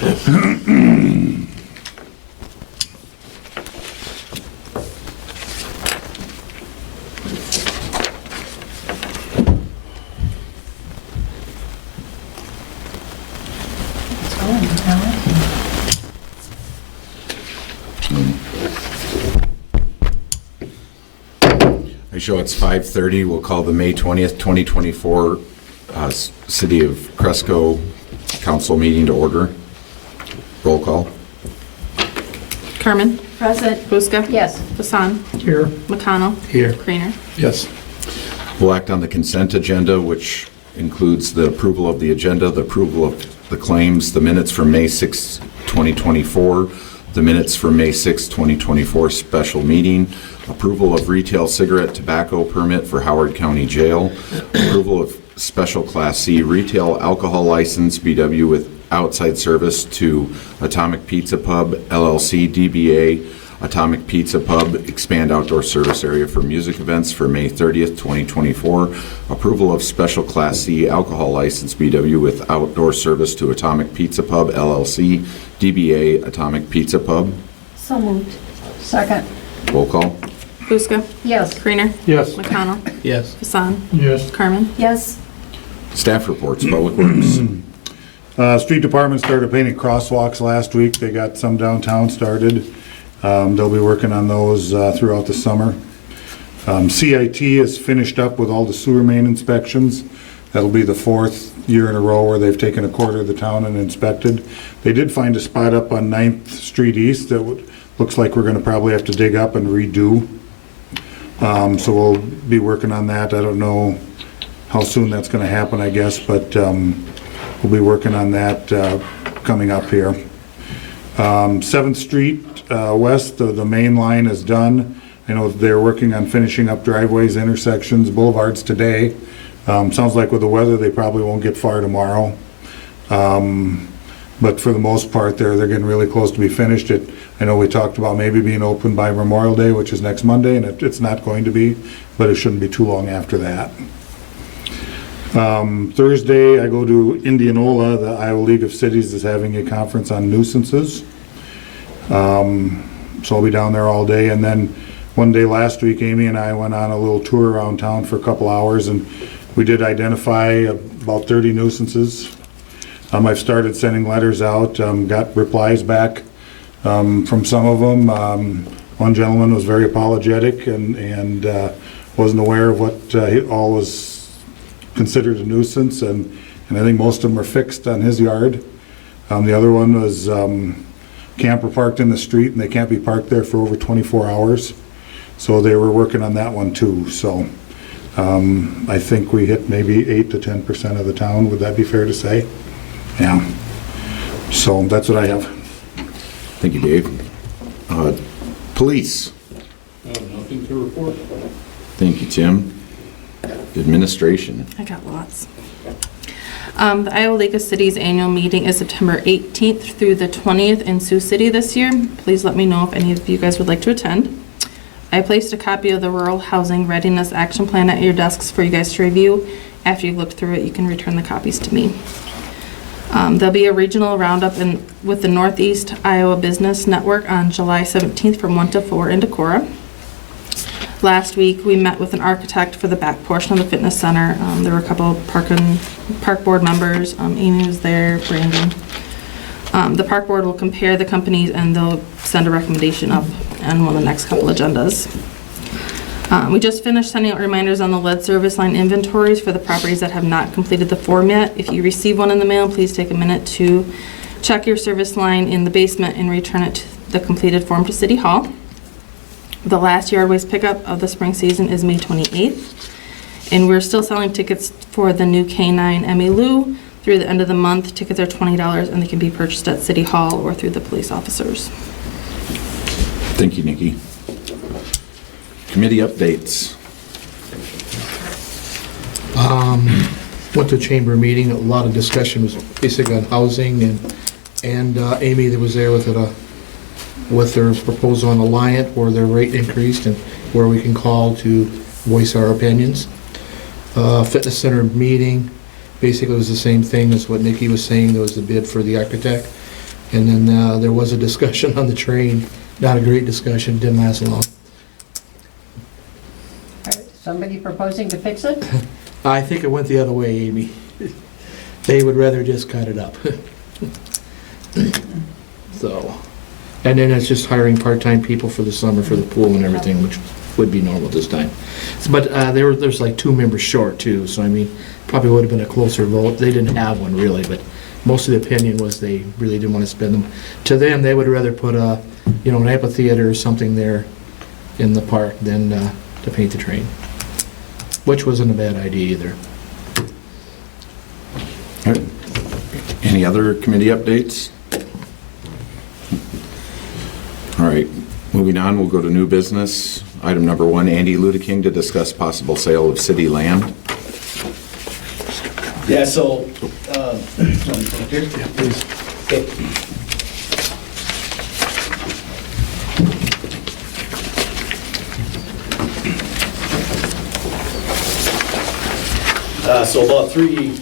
I show it's 5:30. We'll call the May 20th, 2024 City of Cresco Council meeting to order. Roll call. Carmen. Present. Buska. Yes. Hassan. Here. McConnell. Here. Creener. Yes. We'll act on the consent agenda, which includes the approval of the agenda, the approval of the claims, the minutes from May 6, 2024, the minutes from May 6, 2024 special meeting, approval of retail cigarette tobacco permit for Howard County Jail, approval of special Class C retail alcohol license BW with outside service to Atomic Pizza Pub, LLC, DBA, Atomic Pizza Pub, expand outdoor service area for music events for May 30th, 2024. Approval of special Class C alcohol license BW with outdoor service to Atomic Pizza Pub, LLC, DBA, Atomic Pizza Pub. So moved. Second. Roll call. Buska. Yes. Creener. Yes. McConnell. Yes. Hassan. Yes. Carmen. Yes. Staff reports, Public Works. Street Department started painting crosswalks last week. They got some downtown started. They'll be working on those throughout the summer. CIT is finished up with all the sewer main inspections. That'll be the fourth year in a row where they've taken a quarter of the town and inspected. They did find a spot up on 9th Street East that looks like we're going to probably have to dig up and redo. So we'll be working on that. I don't know how soon that's going to happen, I guess, but we'll be working on that coming up here. 7th Street West, the main line is done. I know they're working on finishing up driveways, intersections, boulevards today. Sounds like with the weather, they probably won't get far tomorrow. But for the most part, they're getting really close to be finished. I know we talked about maybe being open by Memorial Day, which is next Monday, and it's not going to be, but it shouldn't be too long after that. Thursday, I go to Indianola. The Iowa League of Cities is having a conference on nuisances. So I'll be down there all day. And then one day last week, Amy and I went on a little tour around town for a couple hours, and we did identify about 30 nuisances. I've started sending letters out, got replies back from some of them. One gentleman was very apologetic and wasn't aware of what all was considered a nuisance, and I think most of them are fixed on his yard. The other one was camper parked in the street, and they can't be parked there for over 24 hours. So they were working on that one too. So I think we hit maybe 8 to 10% of the town. Would that be fair to say? Yeah. So that's what I have. Thank you, Dave. Police. Nothing to report. Thank you, Tim. Administration. I got lots. The Iowa League of Cities annual meeting is September 18th through the 20th in Sioux City this year. Please let me know if any of you guys would like to attend. I placed a copy of the Rural Housing Readiness Action Plan at your desks for you guys to review. After you've looked through it, you can return the copies to me. There'll be a regional roundup with the Northeast Iowa Business Network on July 17th from 1 to 4 in Decorah. Last week, we met with an architect for the back portion of the fitness center. There were a couple of park board members. Amy was there, Brandon. The park board will compare the companies, and they'll send a recommendation up on one of the next couple agendas. We just finished sending out reminders on the lead service line inventories for the properties that have not completed the form yet. If you receive one in the mail, please take a minute to check your service line in the basement and return it to the completed form to City Hall. The last yard waste pickup of the spring season is May 28th, and we're still selling tickets for the new K9 Emmy Lou through the end of the month. Tickets are $20, and they can be purchased at City Hall or through the police officers. Thank you, Nikki. Committee updates. Went to chamber meeting. A lot of discussion was basically on housing, and Amy that was there with their proposal on Alliant where their rate increased and where we can call to voice our opinions. Fitness center meeting basically was the same thing as what Nikki was saying. There was a bid for the architect. And then there was a discussion on the train, not a great discussion, didn't last long. All right, somebody proposing to fix it? I think it went the other way, Amy. They would rather just cut it up. So, and then it's just hiring part-time people for the summer for the pool and everything, which would be normal this time. But there's like 2 members short too, so I mean, probably would have been a closer vote. They didn't have one really, but most of the opinion was they really didn't want to spend them. To them, they would rather put an amphitheater or something there in the park than to paint the train, which wasn't a bad idea either. All right. Any other committee updates? All right, moving on, we'll go to new business. Item number 1, Andy Ludeking to discuss possible sale of city land. Yeah, so, so about three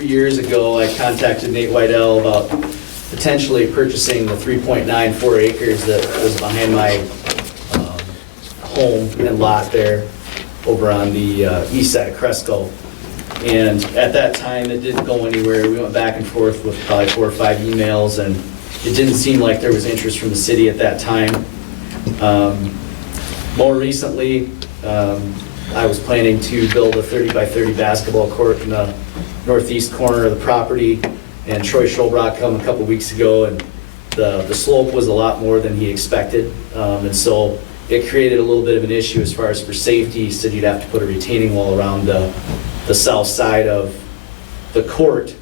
years ago, I contacted Nate Whitell about potentially purchasing the 3.94 acres that was behind my home and lot there over on the east side of Cresco. And at that time, it didn't go anywhere. We went back and forth with probably 4 or 5 emails, and it didn't seem like there was interest from the city at that time. More recently, I was planning to build a 30 by 30 basketball court in the northeast corner of the property, and Troy Schulbrock come a couple weeks ago, and the slope was a lot more than he expected, and so it created a little bit of an issue as far as for safety. He said you'd have to put a retaining wall around the south side of the court,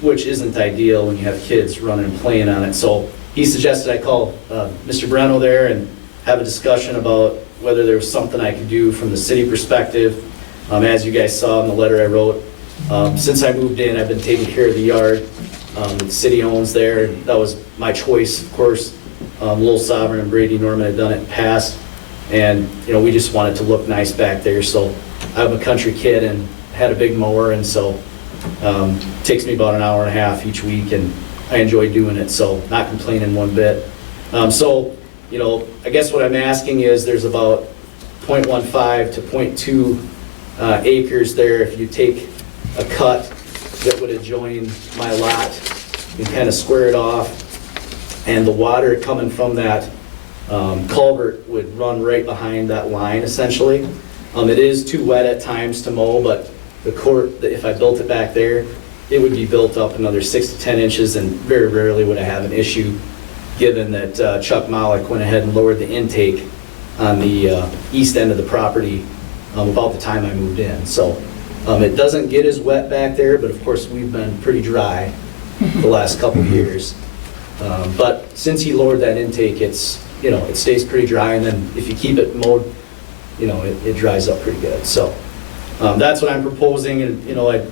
which isn't ideal when you have kids running and playing on it. So he suggested I call Mr. Breno there and have a discussion about whether there was something I could do from the city perspective. As you guys saw in the letter I wrote, since I moved in, I've been taking care of the yard that the city owns there. That was my choice, of course. Lowell Sovereign and Brady Norman had done it in the past, and we just wanted to look nice back there. So I'm a country kid and had a big mower, and so it takes me about an hour and a half each week, and I enjoy doing it, so not complaining one bit. So I guess what I'm asking is there's about 0.15 to 0.2 acres there. If you take a cut that would adjoin my lot, you kind of square it off, and the water coming from that culvert would run right behind that line, essentially. It is too wet at times to mow, but the court, if I built it back there, it would be built up another 6 to 10 inches, and very rarely would I have an issue, given that Chuck Malik went ahead and lowered the intake on the east end of the property about the time I moved in. So it doesn't get as wet back there, but of course we've been pretty dry the last couple of years. But since he lowered that intake, it's it stays pretty dry, and then if you keep it mowed, it dries up pretty good. So that's what I'm proposing, and I'm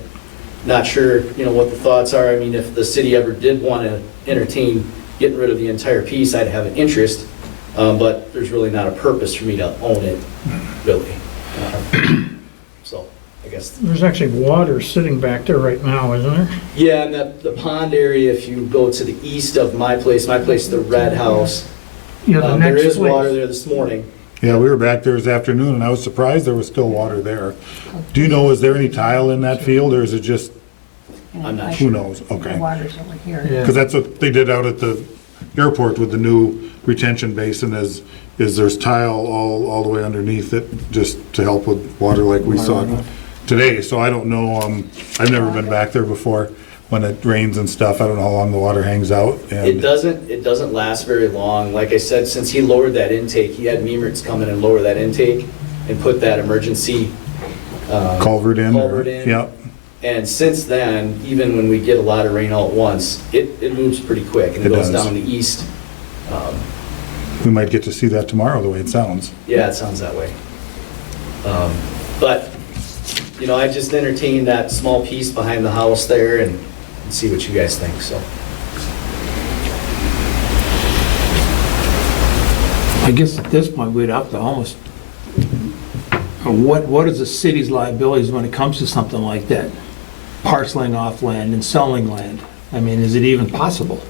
not sure what the thoughts are. I mean, if the city ever did want to entertain getting rid of the entire piece, I'd have an interest, but there's really not a purpose for me to own it, really. So I guess. There's actually water sitting back there right now, isn't there? Yeah, and the pond area, if you go to the east of my place, the red house, Yeah, the there next is water place. there this morning. Yeah, we were back there this afternoon, and I was surprised there was still water there. Do you know, is there any tile in that field, or is it just, I'm not who knows? Okay. The water's over here. Yeah. Because that's what they did out at the airport with the new retention basin, is there's tile all the way underneath it, just to help with water like we saw today. So I don't know, I've never been back there before. When it rains and stuff, I don't know how long the water hangs out. It doesn't last very long. Like I said, since he lowered that intake, he had Memerts come in and lower that intake and put that emergency Culvert in? Yep. And since then, even when we get a lot of rain all at once, it moves pretty quick, and it It goes does. down the east. We might get to see that tomorrow, the way it sounds. Yeah, it sounds that way. But I just entertained that small piece behind the house there and see what you guys think. So I guess at this point, we'd have to almost, what is the city's liabilities when it comes to something like that? Parceling off land and selling land. I mean, is it even possible?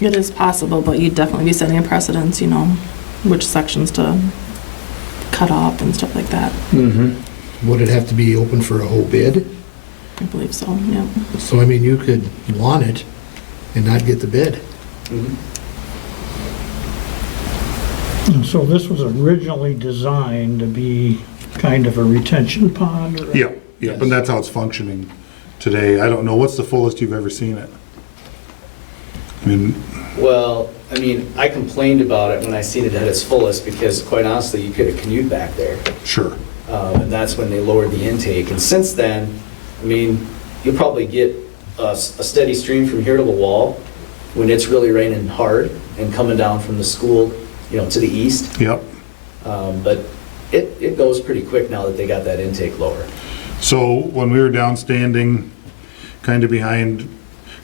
It is possible, but you'd definitely be setting a precedence, which sections to cut off and stuff like that. Would it have to be open for a whole bid? I believe so, yeah. So, I mean, you could want it and not get the bid. And so this was originally designed to be kind of a retention pond? or- Yep, yep, and that's how it's functioning today. I don't know, what's the fullest you've ever seen it? I mean, Well, I mean, I complained about it when I seen it at its fullest, because quite honestly, you could have canoed back there. sure. And that's when they lowered the intake. And since then, I mean, you'll probably get a steady stream from here to the wall when it's really raining hard and coming down from the school, to the east. Yep. But it goes pretty quick now that they got that intake lower. So when we were downstanding, kind of behind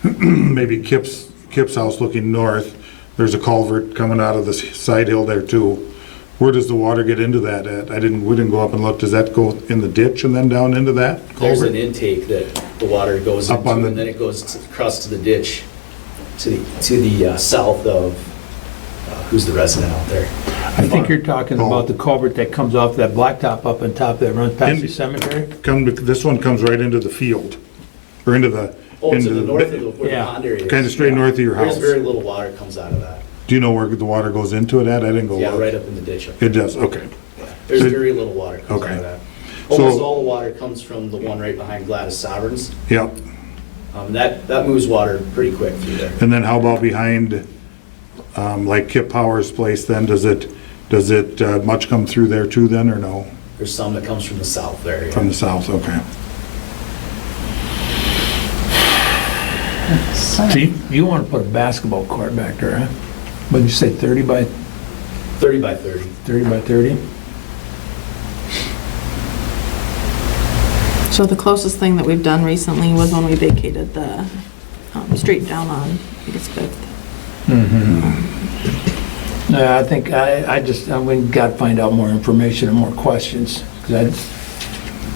maybe Kip's house looking north, there's a culvert coming out of the side hill there too. Where does the water get into that at? We didn't go up and look. Does that go in the ditch and then down into that There's culvert? an intake that the water goes Up into, on the- and then it goes across to the ditch, to the south of, who's the resident out there? I think you're talking Oh. about the culvert that comes off that blacktop up on top that runs past the cemetery? This one comes right into the field, or into the, Oh, to into the north of the, where the Yeah. pond area is. Kinda straight north of your house. There's very little water comes out of that. do you know where the water goes into it at? I didn't go Yeah, look. right up in the ditch. It does, okay. There's So- very little water comes out Okay. of that. So- Almost all the water comes from the one right behind Gladys Sovereign's. Yep. That moves water pretty quick through there. And then how about behind, like Kip Power's place then? Does it much come through there too then, or no? There's some that comes from the south there. yeah. From the south, okay. Son. So you want to put a basketball court back there, huh? What did you say, 30 by 30 by 30. 30? So the closest thing that we've done recently was when we vacated the street down on, I guess, 5th. Yeah, I think we got to find out more information and more questions. 'Cause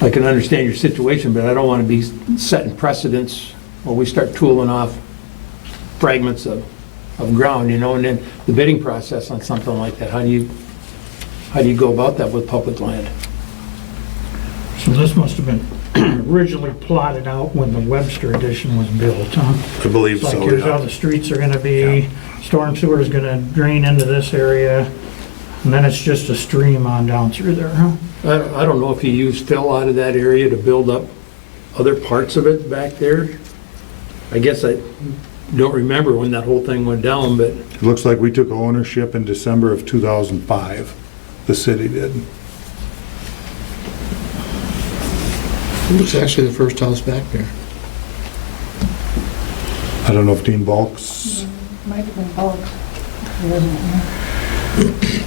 I can understand your situation, but I don't want to be setting precedents where we start tooling off fragments of ground, and then the bidding process on something like that. How do you go about that with public land? So this must have been originally plotted out when the Webster addition was built, huh? I believe It's like, so, here's how yeah. the streets are gonna be, storm sewer is gonna drain into this area, and then it's just a stream on down through there, huh? I don't know if you use fill out of that area to build up other parts of it back there. I guess I don't remember when that whole thing went down, but It looks like we took ownership in December of 2005. The city did. Who's actually the first house back there? I don't know if Dean Balks, Might have been both. He wasn't here.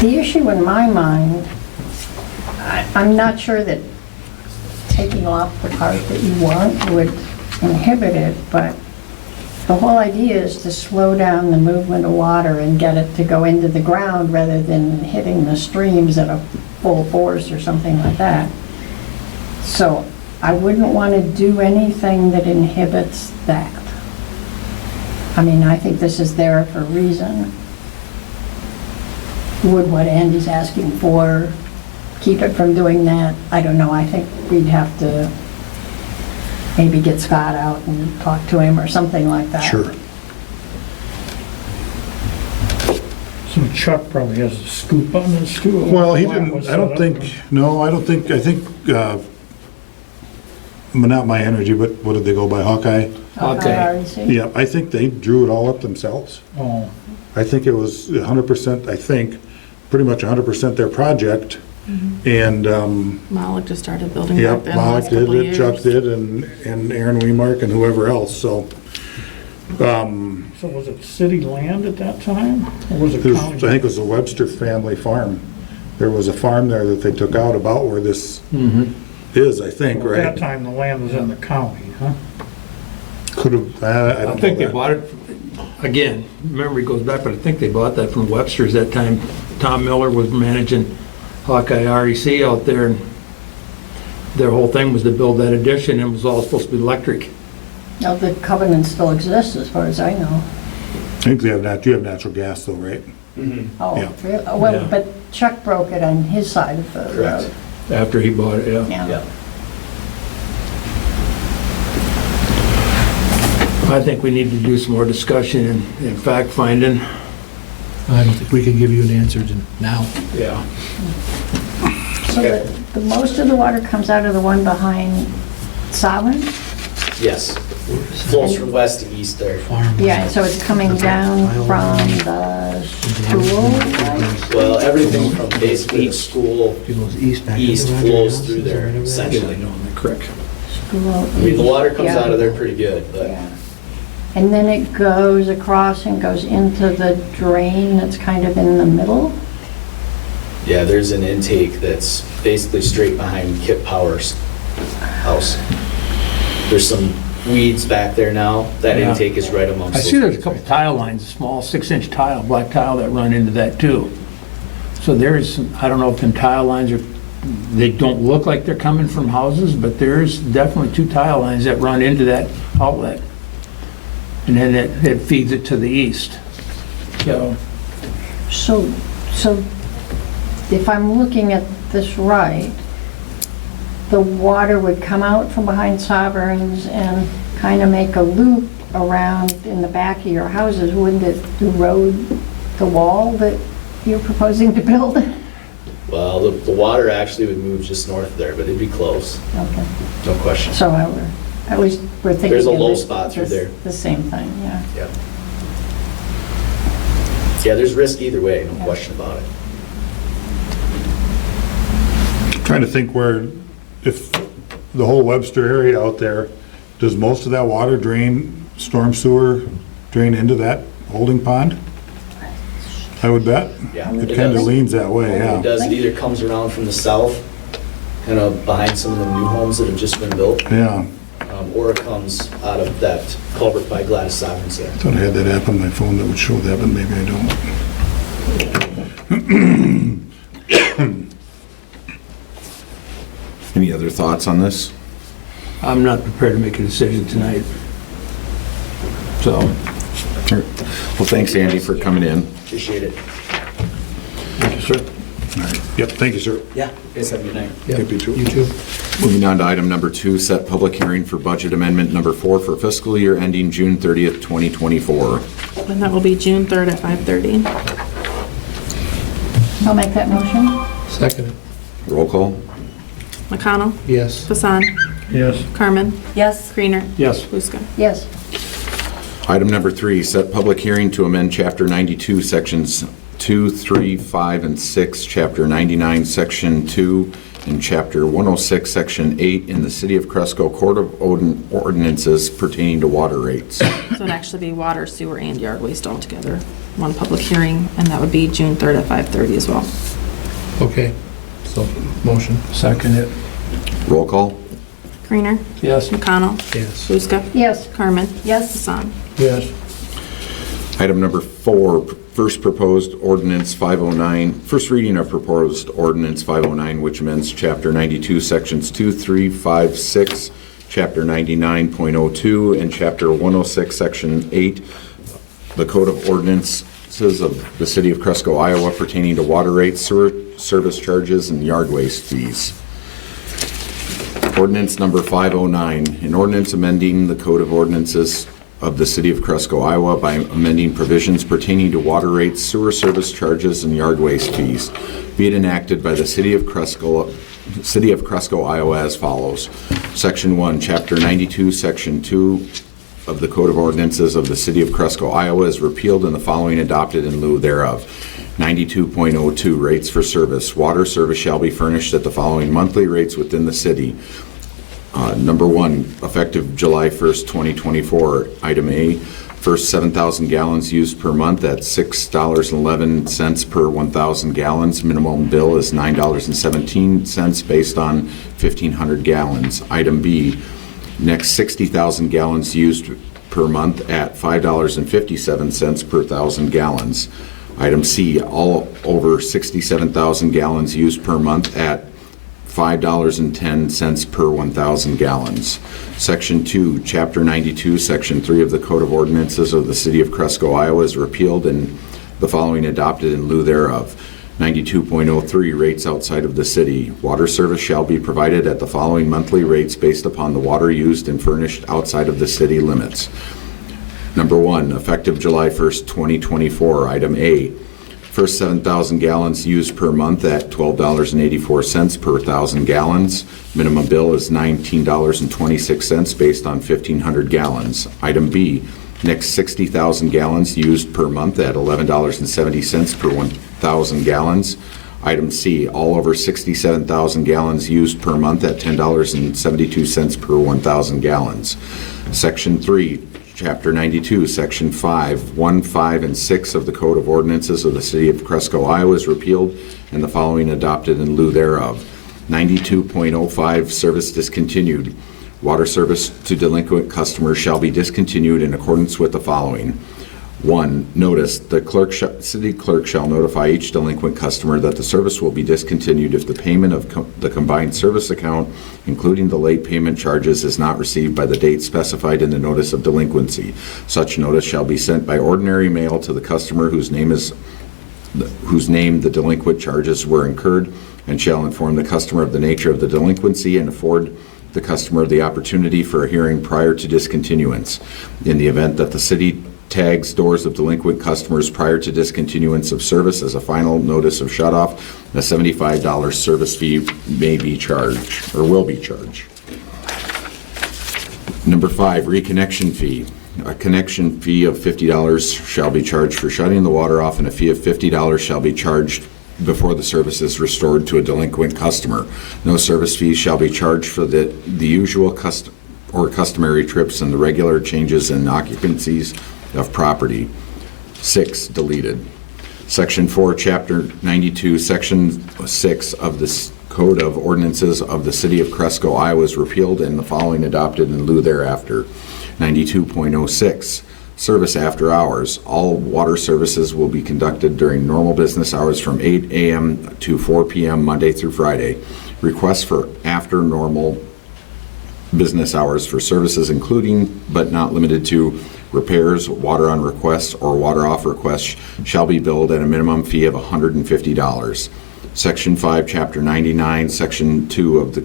The issue in my mind, I'm not sure that taking off the part that you want would inhibit it, but the whole idea is to slow down the movement of water and get it to go into the ground rather than hitting the streams at a full force or something like that. So I wouldn't want to do anything that inhibits that. I mean, I think this is there for a reason. Would what Andy's asking for keep it from doing that? I don't know. I think we'd have to maybe get Scott out and talk to him or something like that. sure. So Chuck probably has a scoop on this too. Well, he How it didn't, was I set don't up. think, no, I think, not My Energy, but what did they go by, Hawkeye? Okay. REC? Yeah, I think they drew it all up themselves. Oh, I think it was 100%, I think, pretty much 100% their project. And, Malik just started building yep, back then the last Malik did couple of it, years. Chuck did, and Aaron Wemark and whoever else, so. so was it city land at that time, or was it I county? think it was a Webster family farm. There was a farm there that they took out about where this is, I think, Well, At that right? time, the land was in the county, huh? Could have, I I don't think know they that. bought it, again, memory goes back, but I think they bought that from Webster's that time. Tom Miller was managing Hawkeye REC out there, and their whole thing was to build that addition, and it was all supposed to be electric. Now, the covenant still exists as far as I know. I think you have natural gas though, right? Oh, Yeah. really? Oh, well, Yeah. but Chuck broke it on his side of the Correct. road. After he bought it, yeah. Yeah. Yeah. I think we need to do some more discussion and fact-finding. I don't think we can give you an answer now. Yeah. So the most of the water comes out of the one behind Sovereign? Yes. Flows from west to east there. Yeah, and so it's coming down from the school, right? Well, everything from basically the school east flows through there essentially. On the creek. School. I mean, the water comes Yeah. out of there pretty good, but Yeah. And then it goes across and goes into the drain that's kind of in the middle? yeah, there's an intake that's basically straight behind Kip Power's house. There's some weeds back there now. That Yeah. intake is right amongst I those see there's a weeds couple right tile lines, a small 6-inch tile, black tile that run into that too. So there's, some- I don't know if them tile lines are, they don't look like they're coming from houses, but there's definitely 2 tile lines that run into that outlet. And then it feeds it to the east. So, So if I'm looking at this right, the water would come out from behind Sovereigns and kind of make a loop around in the back of your houses, wouldn't it erode the wall that you're proposing to build? Okay. Well, the water actually would move just north of there, but it'd be close, no question. So at least we're thinking. There's a of low it spot through the- there. The same thing, yeah. Yeah. Yeah, there's risk either way, no Yeah. question about it. Trying to think if the whole Webster area out there, does most of that water storm sewer drain into that holding pond? I would bet. Yeah, It it kind of does. leans that way, It yeah. does, it either comes around from the south, kind of behind some of the new homes that have just been built, Yeah, or it comes out of that culvert by Gladys Sovereign's there. thought I had that app on my phone that would show that, but maybe I don't. Any other thoughts on this? I'm not prepared to make a decision tonight. So, Well, thanks, Andy, for coming in. Appreciate it. thank you, sir. Yep, thank you, sir. Yeah, guys have a good night. Yeah, Yep, you too. You too. Moving on to item number 2, set public hearing for budget amendment number 4 for fiscal year ending June 30th, 2024. And that will be June 3rd at 5:30. I'll make that motion. Second it. Roll call. McConnell, Yes. Hassan, Yes. Carmen, Yes. Creener, Yes. Buska. Yes. Item number 3, set public hearing to amend Chapter 92, Sections 2, 3, 5, and 6, Chapter 99, Section 2, and Chapter 106, Section 8 in the City of Cresco Court of Ordinances pertaining to water rates. So it'd actually be water, sewer, and yard waste all together. One public hearing, and that would be June 3rd at 5:30 as well. Okay, so, motion. Second it. Roll call. Creener, Yes. McConnell, Yes. Buska, Yes. Carmen, Yes. Hassan. Yes. Item number 4, first proposed ordinance 509, first reading of proposed ordinance 509, which amends Chapter 92, Sections 2, 3, 5, 6, Chapter 99.02, and Chapter 106, Section 8, the Code of Ordinances of the City of Cresco, Iowa pertaining to water rates, sewer service charges, and yard waste fees. Ordinance number 509, an ordinance amending the Code of Ordinances of the City of Cresco, Iowa by amending provisions pertaining to water rates, sewer service charges, and yard waste fees. Be it enacted by the City of Cresco, Iowa as follows. Section 1, Chapter 92, Section 2 of the Code of Ordinances of the City of Cresco, Iowa is repealed and the following adopted in lieu thereof. 92.02 rates for service. Water service shall be furnished at the following monthly rates within the city. Number 1, effective July 1st, 2024. Item A, first 7,000 gallons used per month at $6.11 per 1,000 gallons. Minimum bill is $9.17 based on 1,500 gallons. Item B, next 60,000 gallons used per month at $5.57 per 1,000 gallons. Item C, all over 67,000 gallons used per month at $5.10 per 1,000 gallons. Section 2, Chapter 92, Section 3 of the Code of Ordinances of the City of Cresco, Iowa is repealed and the following adopted in lieu thereof. 92.03 rates outside of the city. Water service shall be provided at the following monthly rates based upon the water used and furnished outside of the city limits. Number 1, effective July 1st, 2024. Item A, first 7,000 gallons used per month at $12.84 per 1,000 gallons. Minimum bill is $19.26 based on 1,500 gallons. Item B, next 60,000 gallons used per month at $11.70 per 1,000 gallons. Item C, all over 67,000 gallons used per month at $10.72 per 1,000 gallons. Section 3, Chapter 92, Section 5, 1, 5, and 6 of the Code of Ordinances of the City of Cresco, Iowa is repealed and the following adopted in lieu thereof. 92.05 service discontinued. Water service to delinquent customers shall be discontinued in accordance with the following. 1, notice, the city clerk shall notify each delinquent customer that the service will be discontinued if the payment of the combined service account, including the late payment charges, is not received by the date specified in the notice of delinquency. Such notice shall be sent by ordinary mail to the customer whose name the delinquent charges were incurred, and shall inform the customer of the nature of the delinquency and afford the customer the opportunity for a hearing prior to discontinuance. In the event that the city tags doors of delinquent customers prior to discontinuance of service as a final notice of shutoff, a $75 service fee may be charged or will be charged. Number 5, reconnection fee. A connection fee of $50 shall be charged for shutting the water off, and a fee of $50 shall be charged before the service is restored to a delinquent customer. No service fees shall be charged for the usual customary trips and the regular changes in occupancies of property. 6, deleted. Section 4, Chapter 92, Section 6 of the Code of Ordinances of the City of Cresco, Iowa is repealed and the following adopted in lieu thereafter. 92.06, service after hours. All water services will be conducted during normal business hours from 8 a.m. to 4 p.m. Monday through Friday. Requests for after normal business hours for services including but not limited to repairs, water on request, or water off request shall be billed at a minimum fee of $150. Section 5, Chapter 99, Section 2 of the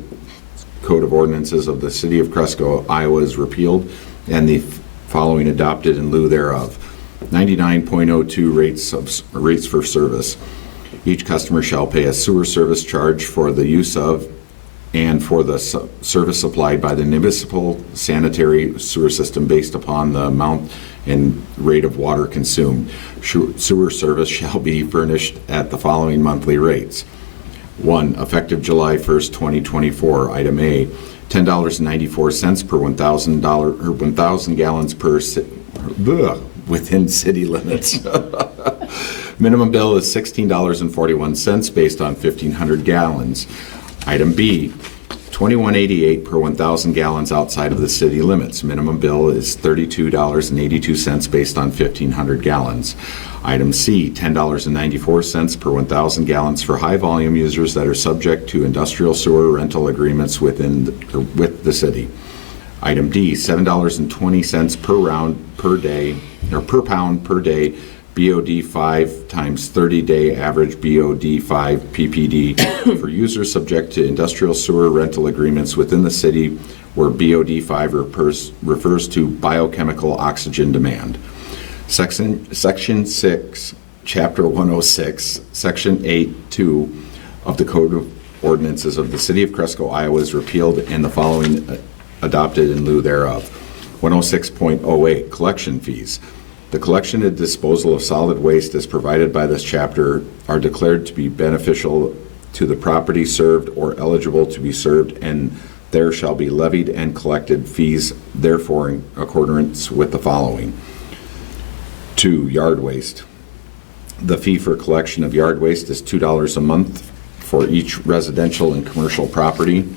Code of Ordinances of the City of Cresco, Iowa is repealed and the following adopted in lieu thereof. 99.02 rates for service. Each customer shall pay a sewer service charge for the use of and for the service supplied by the municipal sanitary sewer system based upon the amount and rate of water consumed. Sewer service shall be furnished at the following monthly rates. 1, effective July 1st, 2024. Item A, $10.94 per $1,000 gallons per within city limits. Minimum bill is $16.41 based on 1,500 gallons. Item B, $21.88 per 1,000 gallons outside of the city limits. Minimum bill is $32.82 based on 1,500 gallons. Item C, $10.94 per 1,000 gallons for high-volume users that are subject to industrial sewer rental agreements with the city. Item D, $7.20 per round per day, or per pound per day, BOD 5 times 30-day average BOD 5 PPD for users subject to industrial sewer rental agreements within the city where BOD 5 refers to biochemical oxygen demand. Section 6, Chapter 106, Section 8.2 of the Code of Ordinances of the City of Cresco, Iowa is repealed and the following adopted in lieu thereof. 106.08, collection fees. The collection and disposal of solid waste as provided by this chapter are declared to be beneficial to the property served or eligible to be served, and there shall be levied and collected fees therefore in accordance with the following. 2, yard waste. The fee for collection of yard waste is $2 a month for each residential and commercial property.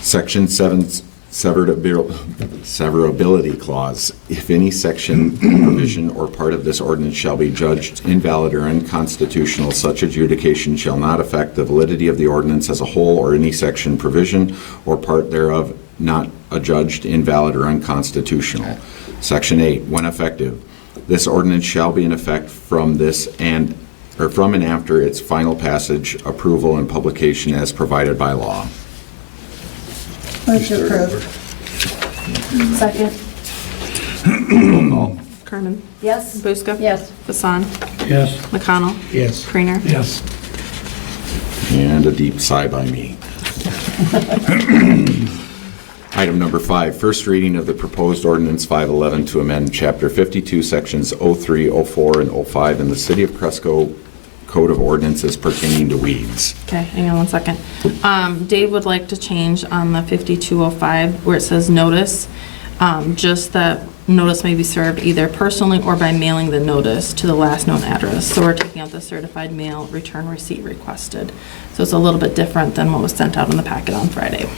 Section 7, severability clause. If any section, provision, or part of this ordinance shall be judged invalid or unconstitutional, such adjudication shall not affect the validity of the ordinance as a whole or any section, provision, or part thereof not adjudged invalid or unconstitutional. Section 8, when effective, this ordinance shall be in effect from this and from and after its final passage, approval, and publication as provided by law. Move to approve. Second. Roll call. Carmen. Yes? Buska. Yes. Hassan. Yes. McConnell. Yes. Creener. Yes. And a deep sigh by me. Item number 5, first reading of the proposed ordinance 511 to amend Chapter 52, Sections 03, 04, and 05 in the City of Cresco Code of Ordinances pertaining to weeds. Okay, hang on one second. Dave would like to change on the 5205 where it says notice, just that notice may be served either personally or by mailing the notice to the last known address. So we're taking out the certified mail return receipt requested. So it's a little bit different than what was sent out in the packet on Friday.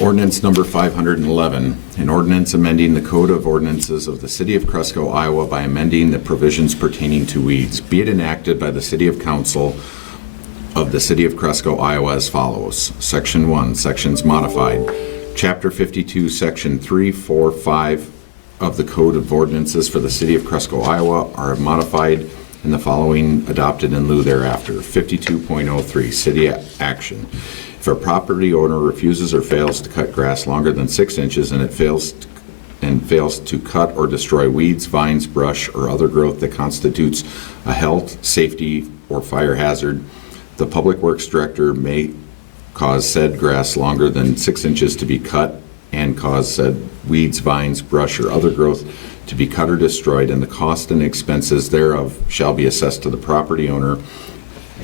Ordinance number 511, an ordinance amending the Code of Ordinances of the City of Cresco, Iowa by amending the provisions pertaining to weeds. Be it enacted by the City of Council of the City of Cresco, Iowa as follows. Section 1, sections modified. Chapter 52, Section 3, 4, 5 of the Code of Ordinances for the City of Cresco, Iowa are modified and the following adopted in lieu thereafter. 52.03, City Action. If a property owner refuses or fails to cut grass longer than 6 inches and fails to cut or destroy weeds, vines, brush, or other growth that constitutes a health, safety, or fire hazard, the Public Works Director may cause said grass longer than 6 inches to be cut and cause said weeds, vines, brush, or other growth to be cut or destroyed, and the cost and expenses thereof shall be assessed to the property owner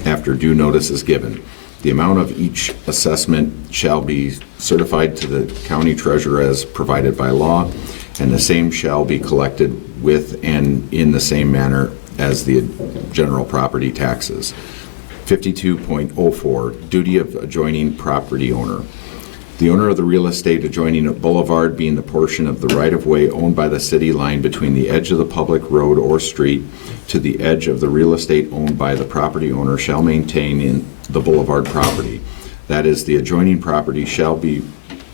after due notice is given. The amount of each assessment shall be certified to the county treasurer as provided by law, and the same shall be collected with and in the same manner as the general property taxes. 52.04, duty of adjoining property owner. The owner of the real estate adjoining a boulevard being the portion of the right-of-way owned by the city lying between the edge of the public road or street to the edge of the real estate owned by the property owner shall maintain in the boulevard property. That is, the adjoining property shall be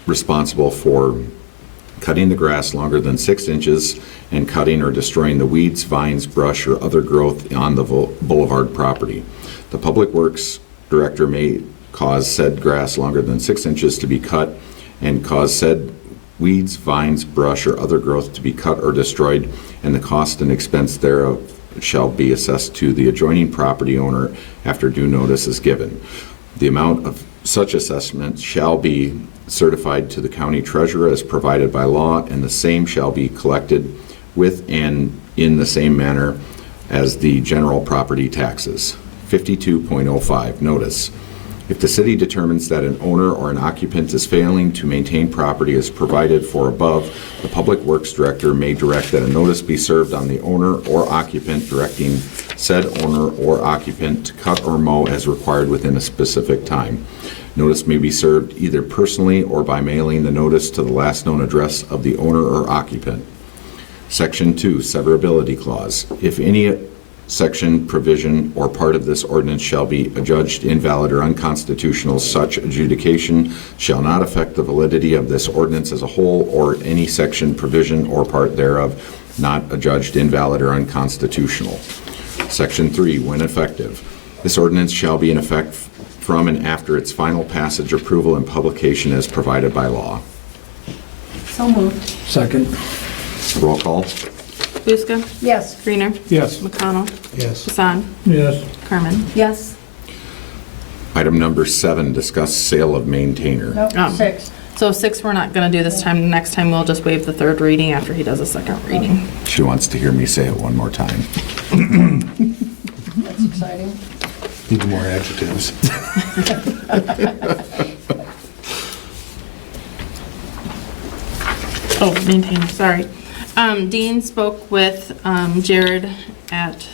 responsible for cutting the grass longer than 6 inches and cutting or destroying the weeds, vines, brush, or other growth on the boulevard property. The Public Works Director may cause said grass longer than 6 inches to be cut and cause said weeds, vines, brush, or other growth to be cut or destroyed, and the cost and expense thereof shall be assessed to the adjoining property owner after due notice is given. The amount of such assessment shall be certified to the county treasurer as provided by law, and the same shall be collected with and in the same manner as the general property taxes. 52.05, notice. If the city determines that an owner or an occupant is failing to maintain property as provided for above, the Public Works Director may direct that a notice be served on the owner or occupant directing said owner or occupant to cut or mow as required within a specific time. Notice may be served either personally or by mailing the notice to the last known address of the owner or occupant. Section 2, severability clause. If any section, provision, or part of this ordinance shall be adjudged invalid or unconstitutional, such adjudication shall not affect the validity of this ordinance as a whole or any section, provision, or part thereof not adjudged invalid or unconstitutional. Section 3, when effective. This ordinance shall be in effect from and after its final passage, approval, and publication as provided by law. So moved. Second. Roll call. Buska. Yes. Creener. Yes. McConnell. Yes. Hassan. Yes. Carmen. Yes. Item number 7, discuss sale of maintainer. Nope, 6. So 6 we're not going to do this time. Next time we'll just waive the third reading after he does a second reading. She wants to hear me say it one more time. That's exciting. Need more adjectives. Oh, maintainer, sorry. Dean spoke with Jared at,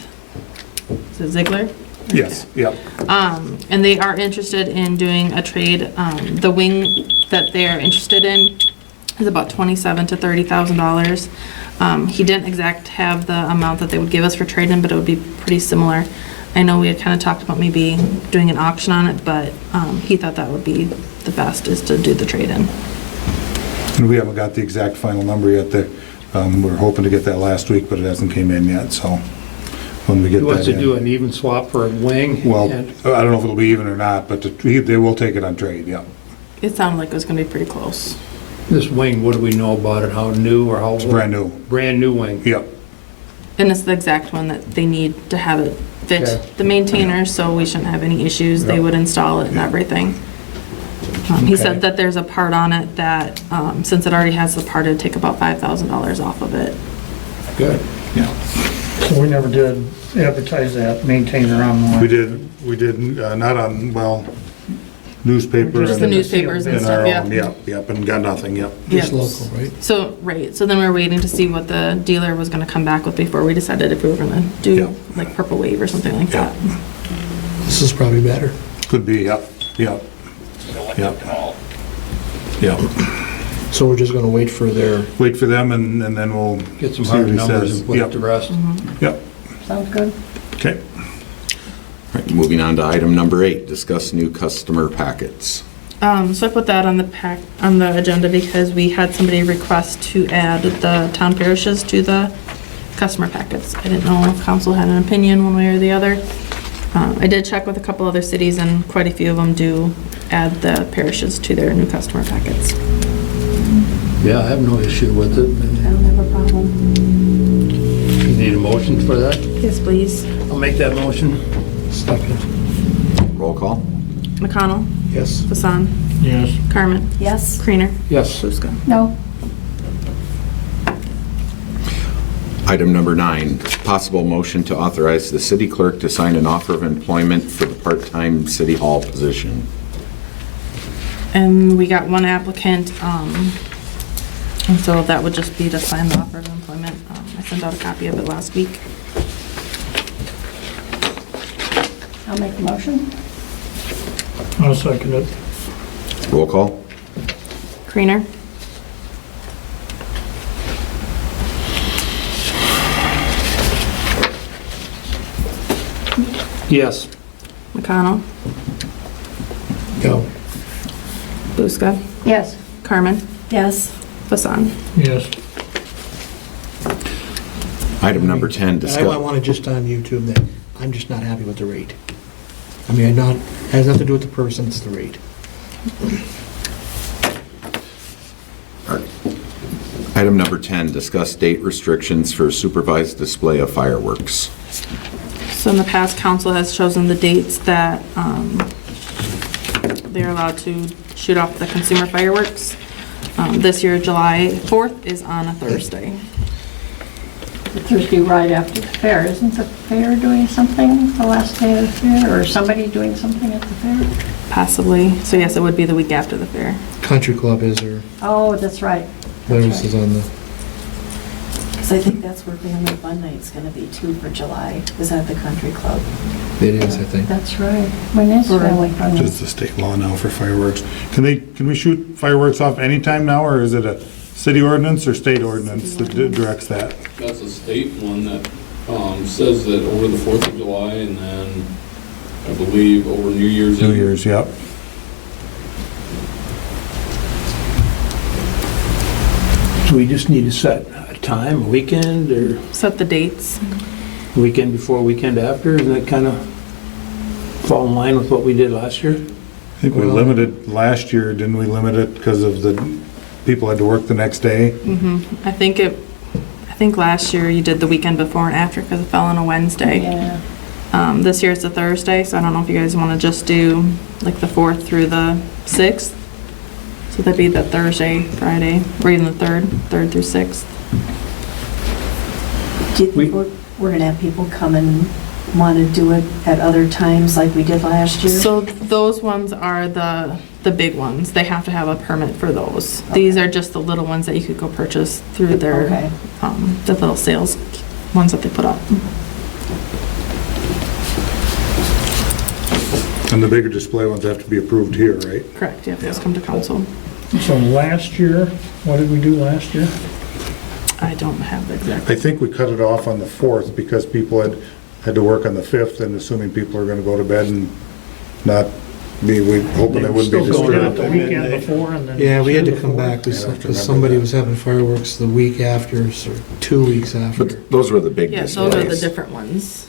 is it Ziegler? Yes, yep. And they are interested in doing a trade. The wing that they're interested in is about $27,000 to $30,000. He didn't exact have the amount that they would give us for trade-in, but it would be pretty similar. I know we had kind of talked about maybe doing an auction on it, but he thought that would be the best, is to do the trade-in. And we haven't got the exact final number yet. We're hoping to get that last week, but it hasn't came in yet, so when we get He that in. wants to do an even swap for a wing. Well, and- I don't know if it'll be even or not, but they will take it on trade, yeah. It sounded like it was going to be pretty close. This wing, what do we know about it? How new or how old? It's brand new. Brand new wing. Yep. And it's the exact one that they need to have it fit Okay. the maintainers, so we shouldn't have any issues. They Yep. would install it and everything. He Okay. said that there's a part on it that, since it already has the part, it'd take about $5,000 off of it. Good. Yeah. So we never did advertise that maintainer online. We did, not on, well, newspaper. Just Just the and- newspapers and and our stuff, own, yeah. Yep, and got nothing, yep. Just Yep. local, right? So, right, so then we're waiting to see what the dealer was gonna come back with before we decided if we were gonna do Yeah. like Purple Wave or something like Yeah. that. This is probably better. Could be, yep, yep. Yep. Yep. So we're just gonna wait for their, Wait for them and then we'll. Get some see hard what he numbers says. and put Yep. it to rest. Yep, Sounds good. okay. All right, moving on to item number 8, discuss new customer packets. So I put that on the agenda because we had somebody request to add the town parishes to the customer packets. I didn't know if council had an opinion one way or the other. I did check with a couple other cities and quite a few of them do add the parishes to their new customer packets. Yeah, I have no issue with it. I don't have a problem. You need a motion for that? Yes, please. I'll make that motion. second, Roll call? McConnell, yes. Hassan, Yes. Carmen, Yes? Creener, Yes. Buska. No? Item number 9, possible motion to authorize the city clerk to sign an offer of employment for the part-time city hall position. And we got one applicant, and so that would just be to sign the offer of employment. I sent out a copy of it last week. I'll make the motion. I'll second it. Roll call? Creener, Yes. McConnell, Go. Buska, Yes. Carmen, Yes. Hassan. Yes. Item number 10, I discuss... want to just on YouTube that I'm just not happy with the rate. I mean, has nothing to do with the person, it's the rate. Item number 10, discuss date restrictions for supervised display of fireworks. So in the past, council has chosen the dates that they're allowed to shoot off the consumer fireworks. This year, July 4th is on a Thursday. The Thursday right after the fair. Isn't the fair doing something the last day of the fair? Or somebody doing something at the fair? Possibly. So yes, it would be the week after the fair. Country Club is, or Oh, that's right. whatever That's this is right. on the, Because I think that's where Family Fun Night's gonna be too for July, is at the country club. it is, I think. That's right. When is For- Family Fun Night? Just the state law now for fireworks. Can we shoot fireworks off anytime now, or is it a city ordinance or state ordinance that directs that? That's a state one that says that over the 4th of July and then I believe over New Year's New Eve. Year's, yep. So we just need to set a time, a weekend, or Set the dates. weekend before, weekend after? Isn't that kind of fall in line with what we did last year? I think we limited, last year, didn't we limit it because of the people had to work the next day? I think last year you did the weekend before and after because it fell on a Wednesday. Yeah. This year it's a Thursday, so I don't know if you guys want to just do like the 4th through the 6th. So that'd be the Thursday, Friday, or even the 3rd through 6th. Do you think we're gonna have people come and wanna do it at other times like we did last year? So those ones are the big ones. They have to have a permit for those. These are just the little ones that you could go purchase through their, Okay. the little sales ones that they put up. And the bigger display ones have to be approved here, right? Correct, yeah, those come to council. So last year, what did we do last year? I don't have the exact. I think we cut it off on the 4th because people had to work on the 5th, and assuming people are gonna go to bed and not be, we hoping they wouldn't be Still going out disturbed. the weekend before and then. Yeah, we had to before. come back Yeah, I have to remember because somebody that. was having fireworks the week after, or 2 weeks after. But those were the big Yeah, displays. those are the different ones.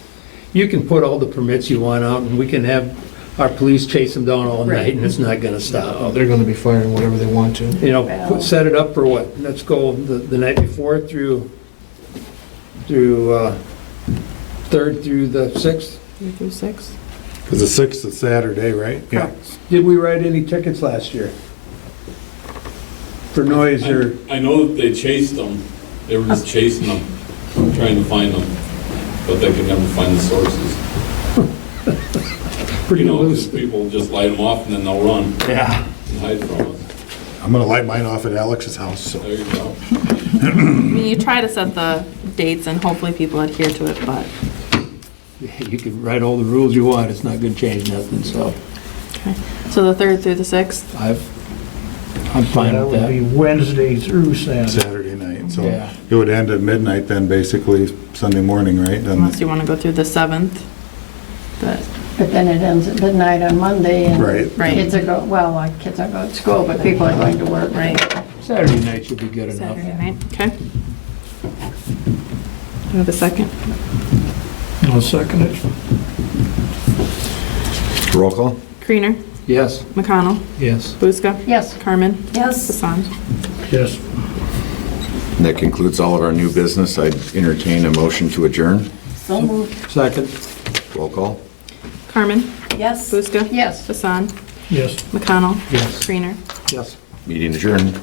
You can put all the permits you want out, and we can have our police chase them down all Right. night, and it's not gonna stop Oh, them. they're gonna be firing whatever they want to. You know, Well- set it up for what? Let's go the night before through 3rd through the 6th. 3 through 6. Because the 6th is Saturday, right? Yeah. Correct. Did we write any tickets last year? For noise or, I know that they chased them, they were just chasing them, trying to find them, but they could never find the sources. pretty You know, 'cause loose? people just light them off and then they'll run Yeah. and hide from us. I'm gonna light mine off at Alex's house, so. There you go. I mean, you try to set the dates and hopefully people adhere to it, but, You can write all the rules you want, it's not gonna change nothing, so okay. So the 3rd through the 6th? I'm fine That with would be that. Wednesday through Saturday. Saturday night, so Yeah. it would end at midnight then, basically, Sunday morning, right? Then- Unless you want to go through the 7th. But, But then it ends at midnight on Monday, and Right. Right. kids are kids are going to school, but people are going to work. right, Saturday night should be good enough. Saturday night, okay. Do you have a second? I'll second it. Roll call? Creener, Yes. McConnell, Yes. Buska, Yes, Carmen, Yes, Hassan. Yes. And that concludes all of our new business. I'd entertain a motion to adjourn. so moved. Second. Roll call? Carmen, Yes. Buska, yes. Hassan, Yes. McConnell, Yes. Creener. Yes. Meeting adjourned.